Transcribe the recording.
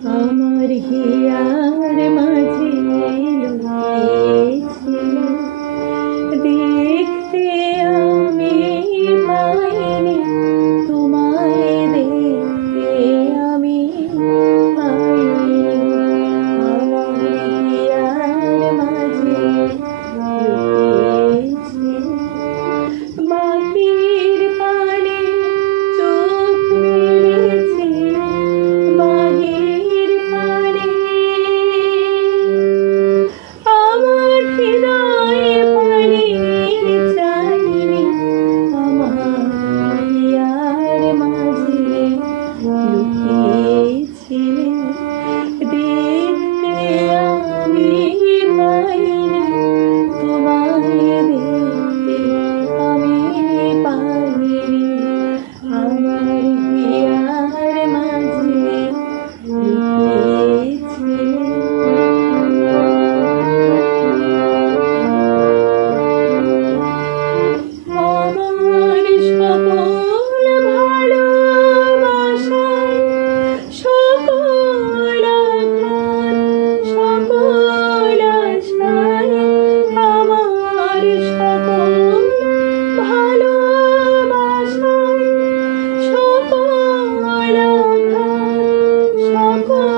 আমার হিয়ার মাঝে লুকিয়েছিলে, দেখতে আমি পাইনি তোমায়, দেখতে আমি পাইনি। আমার হিয়ার মাঝে লুকিয়েছিলে, মাটির পানে চোখ মেলেছি, মাটির পানে আমার হৃদয়ে পানি চাইনি। আমার হিয়ার মাঝে লুকিয়েছিলে, দেখতে আমি পাইনি তোমায়, দেখতে আমি পাইনি। আমার হিয়ার মাঝে লুকিয়েছিলে। আমার সকল ভালোবাসায়, সকল আঘাত, সকল আশায়, আমার সকল ভালোবাসায়, সকল আঘাত, সকল